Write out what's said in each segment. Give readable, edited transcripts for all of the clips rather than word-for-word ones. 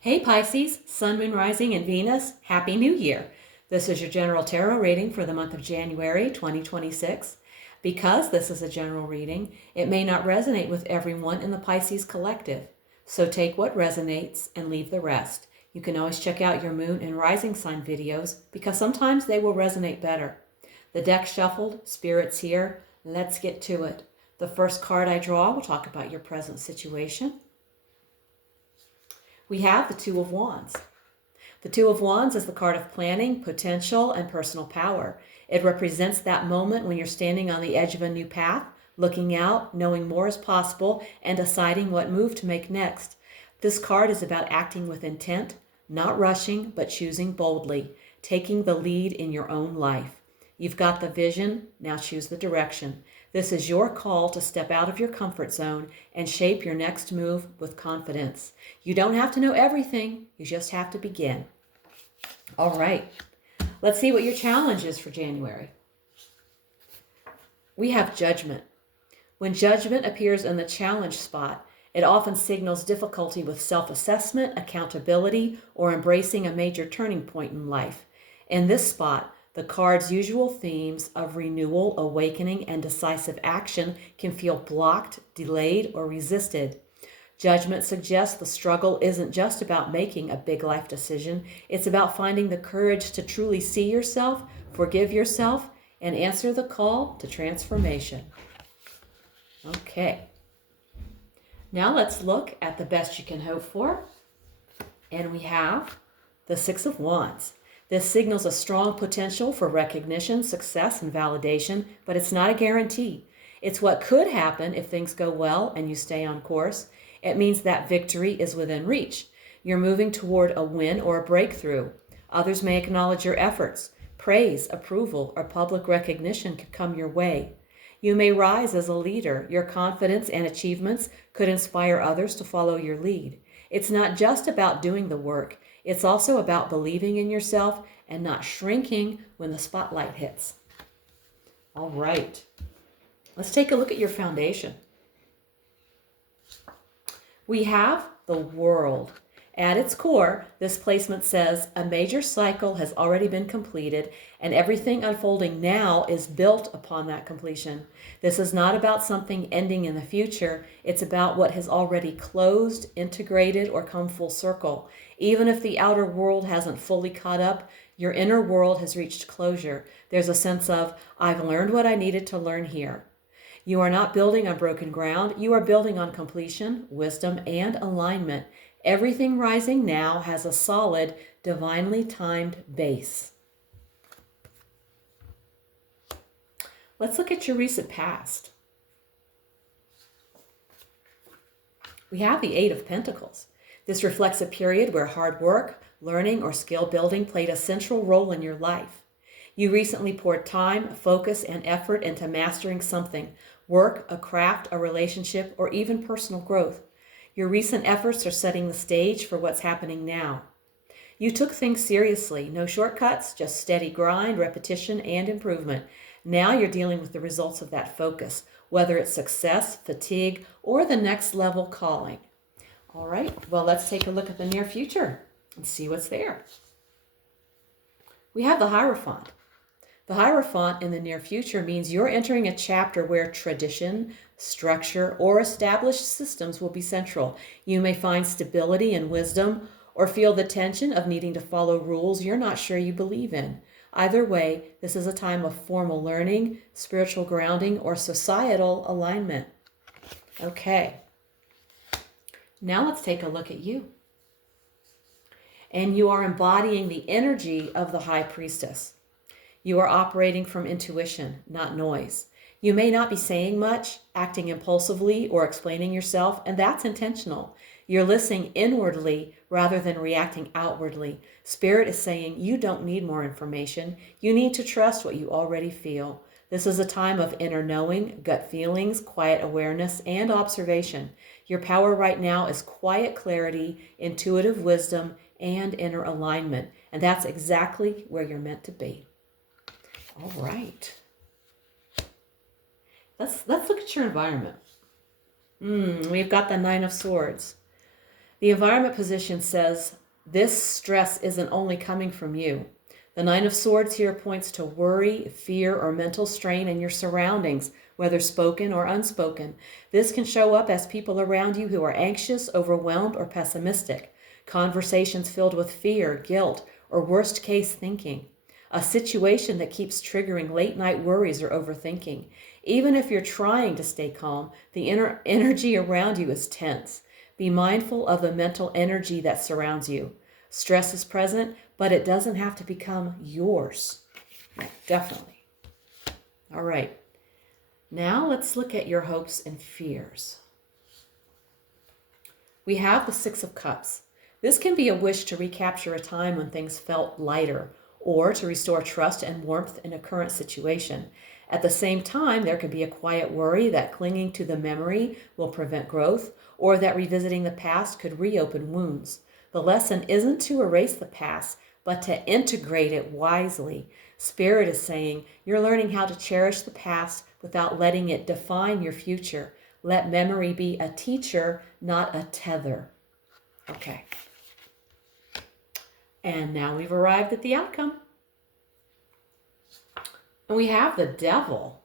Hey Pisces, Sun, Moon, Rising, and Venus, Happy New Year! This is your general tarot reading for the month of January 2026. Because this is a general reading, it may not resonate with everyone in the Pisces collective. So take what resonates and leave the rest. You can always check out your Moon and Rising sign videos because sometimes they will resonate better. The deck shuffled, spirits here. Let's get to it. The first card I draw will talk about your present situation. We have the Two of Wands. The Two of Wands is the card of planning, potential, and personal power. It represents that moment when you're standing on the edge of a new path, looking out, knowing more is possible, and deciding what move to make next. This card is about acting with intent, not rushing, but choosing boldly, taking the lead in your own life. You've got the vision, now choose the direction. This is your call to step out of your comfort zone and shape your next move with confidence. You don't have to know everything, you just have to begin. All right, let's see what your challenge is for January. We have judgment. When judgment appears in the challenge spot, it often signals difficulty with self-assessment, accountability, or embracing a major turning point in life. In this spot, the card's usual themes of renewal, awakening, and decisive action can feel blocked, delayed, or resisted. Judgment suggests the struggle isn't just about making a big life decision. It's about finding the courage to truly see yourself, forgive yourself, and answer the call to transformation. Okay. Now let's look at the best you can hope for. And we have the Six of Wands. This signals a strong potential for recognition, success, and validation, but it's not a guarantee. It's what could happen if things go well and you stay on course. It means that victory is within reach. You're moving toward a win or a breakthrough. Others may acknowledge your efforts. Praise, approval, or public recognition could come your way. You may rise as a leader. Your confidence and achievements could inspire others to follow your lead. It's not just about doing the work. It's also about believing in yourself and not shrinking when the spotlight hits. All right. Let's take a look at your foundation. We have the World. At its core, this placement says a major cycle has already been completed and everything unfolding now is built upon that completion. This is not about something ending in the future. It's about what has already closed, integrated, or come full circle. Even if the outer world hasn't fully caught up, your inner world has reached closure. There's a sense of, I've learned what I needed to learn here. You are not building on broken ground. You are building on completion, wisdom, and alignment. Everything rising now has a solid, divinely timed base. Let's look at your recent past. We have the Eight of Pentacles. This reflects a period where hard work, learning, or skill building played a central role in your life. You recently poured time, focus, and effort into mastering something, work, a craft, a relationship, or even personal growth. Your recent efforts are setting the stage for what's happening now. You took things seriously, no shortcuts, just steady grind, repetition, and improvement. Now you're dealing with the results of that focus, whether it's success, fatigue, or the next level calling. All right, well, let's take a look at the near future and see what's there. We have the Hierophant. The Hierophant in the near future means you're entering a chapter where tradition, structure, or established systems will be central. You may find stability and wisdom or feel the tension of needing to follow rules you're not sure you believe in. Either way, this is a time of formal learning, spiritual grounding, or societal alignment. Okay, now let's take a look at you. And you are embodying the energy of the High Priestess. You are operating from intuition, not noise. You may not be saying much, acting impulsively, or explaining yourself, and that's intentional. You're listening inwardly rather than reacting outwardly. Spirit is saying you don't need more information. You need to trust what you already feel. This is a time of inner knowing, gut feelings, quiet awareness, and observation. Your power right now is quiet clarity, intuitive wisdom, and inner alignment. And that's exactly where you're meant to be. All right. Let's look at your environment. We've got the Nine of Swords. The environment position says this stress isn't only coming from you. The Nine of Swords here points to worry, fear, or mental strain in your surroundings, whether spoken or unspoken. This can show up as people around you who are anxious, overwhelmed, or pessimistic. Conversations filled with fear, guilt, or worst case thinking. A situation that keeps triggering late night worries or overthinking. Even if you're trying to stay calm, the inner energy around you is tense. Be mindful of the mental energy that surrounds you. Stress is present, but it doesn't have to become yours. Definitely. All right. Now let's look at your hopes and fears. We have the Six of Cups. This can be a wish to recapture a time when things felt lighter, or to restore trust and warmth in a current situation. At the same time, there can be a quiet worry that clinging to the memory will prevent growth, or that revisiting the past could reopen wounds. The lesson isn't to erase the past, but to integrate it wisely. Spirit is saying you're learning how to cherish the past without letting it define your future. Let memory be a teacher, not a tether. Okay. And now we've arrived at the outcome. And we have the Devil.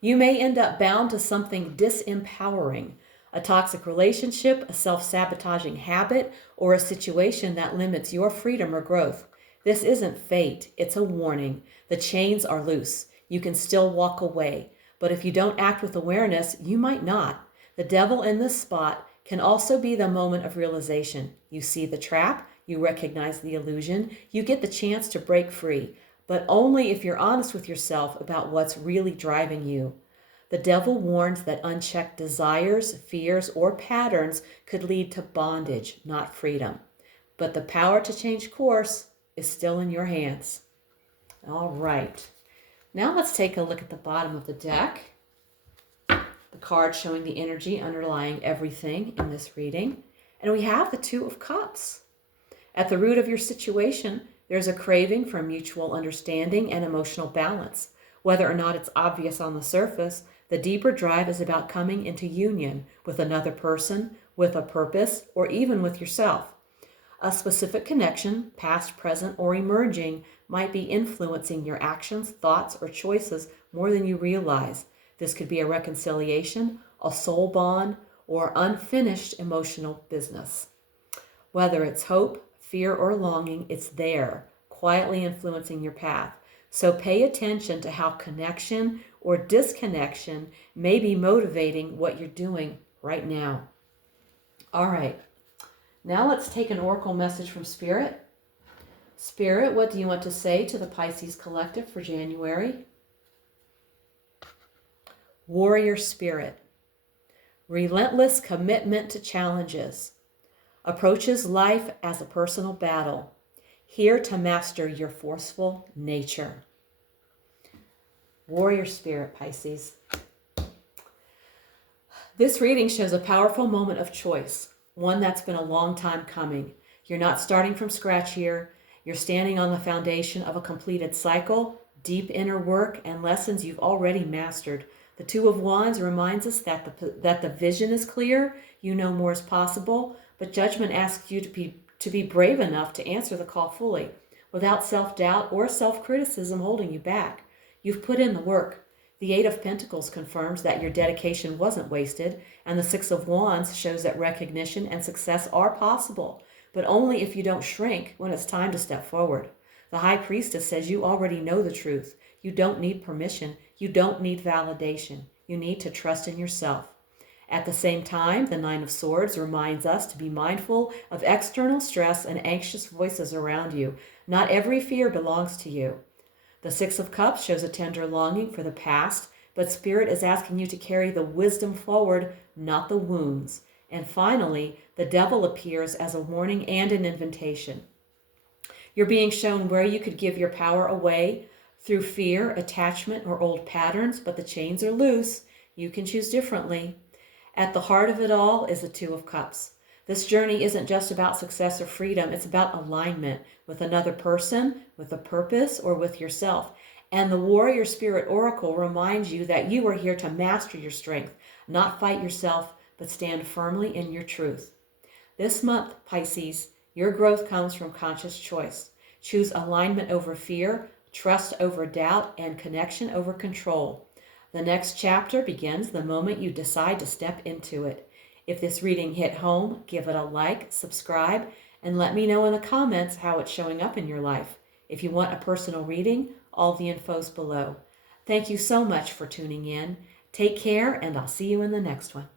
You may end up bound to something disempowering, a toxic relationship, a self-sabotaging habit, or a situation that limits your freedom or growth. This isn't fate, it's a warning. The chains are loose. You can still walk away, but if you don't act with awareness, you might not. The Devil in this spot can also be the moment of realization. You see the trap, you recognize the illusion, you get the chance to break free, but only if you're honest with yourself about what's really driving you. The Devil warns that unchecked desires, fears, or patterns could lead to bondage, not freedom. But the power to change course is still in your hands. All right. Now let's take a look at the bottom of the deck. The card showing the energy underlying everything in this reading. And we have the Two of Cups. At the root of your situation, there's a craving for mutual understanding and emotional balance. Whether or not it's obvious on the surface, the deeper drive is about coming into union with another person, with a purpose, or even with yourself. A specific connection, past, present, or emerging, might be influencing your actions, thoughts, or choices more than you realize. This could be a reconciliation, a soul bond, or unfinished emotional business. Whether it's hope, fear, or longing, it's there, quietly influencing your path. So pay attention to how connection or disconnection may be motivating what you're doing right now. All right. Now let's take an oracle message from Spirit. Spirit, what do you want to say to the Pisces Collective for January? Warrior Spirit. Relentless commitment to challenges. Approaches life as a personal battle. Here to master your forceful nature. Warrior Spirit, Pisces. This reading shows a powerful moment of choice. One that's been a long time coming. You're not starting from scratch here. You're standing on the foundation of a completed cycle, deep inner work, and lessons you've already mastered. The Two of Wands reminds us that the vision is clear, you know more is possible, but judgment asks you to be brave enough to answer the call fully, without self-doubt or self-criticism holding you back. You've put in the work. The Eight of Pentacles confirms that your dedication wasn't wasted, and the Six of Wands shows that recognition and success are possible, but only if you don't shrink when it's time to step forward. The High Priestess says you already know the truth. You don't need permission. You don't need validation. You need to trust in yourself. At the same time, the Nine of Swords reminds us to be mindful of external stress and anxious voices around you. Not every fear belongs to you. The Six of Cups shows a tender longing for the past, but Spirit is asking you to carry the wisdom forward, not the wounds. And finally, the Devil appears as a warning and an invitation. You're being shown where you could give your power away through fear, attachment, or old patterns, but the chains are loose. You can choose differently. At the heart of it all is the Two of Cups. This journey isn't just about success or freedom. It's about alignment with another person, with a purpose, or with yourself. And the Warrior Spirit Oracle reminds you that you are here to master your strength, not fight yourself, but stand firmly in your truth. This month, Pisces, your growth comes from conscious choice. Choose alignment over fear, trust over doubt, and connection over control. The next chapter begins the moment you decide to step into it. If this reading hit home, give it a like, subscribe, and let me know in the comments how it's showing up in your life. If you want a personal reading, all the info's below. Thank you so much for tuning in. Take care, and I'll see you in the next one.